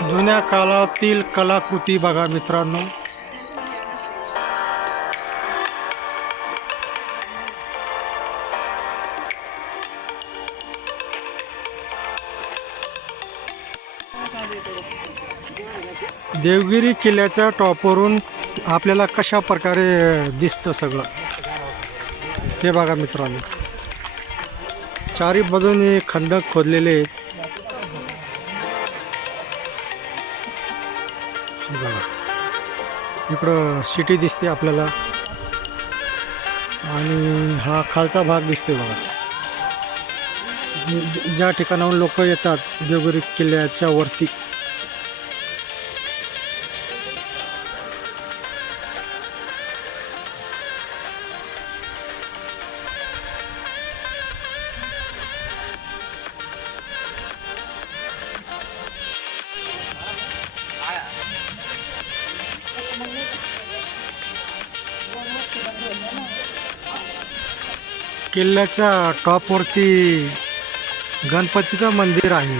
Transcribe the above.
जुन्या काळातील कलाकृती बघा मित्रांनो. देवगिरी किल्ल्याच्या टॉपवरून आपल्याला कशा प्रकारे दिसतं सगळं ते बघा मित्रांनो. चारी बाजूने खंदक खोदलेले आहेत. हे बघा, इकडं सिटी दिसते आपल्याला आणि हा खालचा भाग दिसतोय बघा. ज्या ठिकाणाहून लोक येतात देवगिरी किल्ल्याच्या वरती. किल्ल्याच्या टॉपवरती गणपतीचं मंदिर आहे.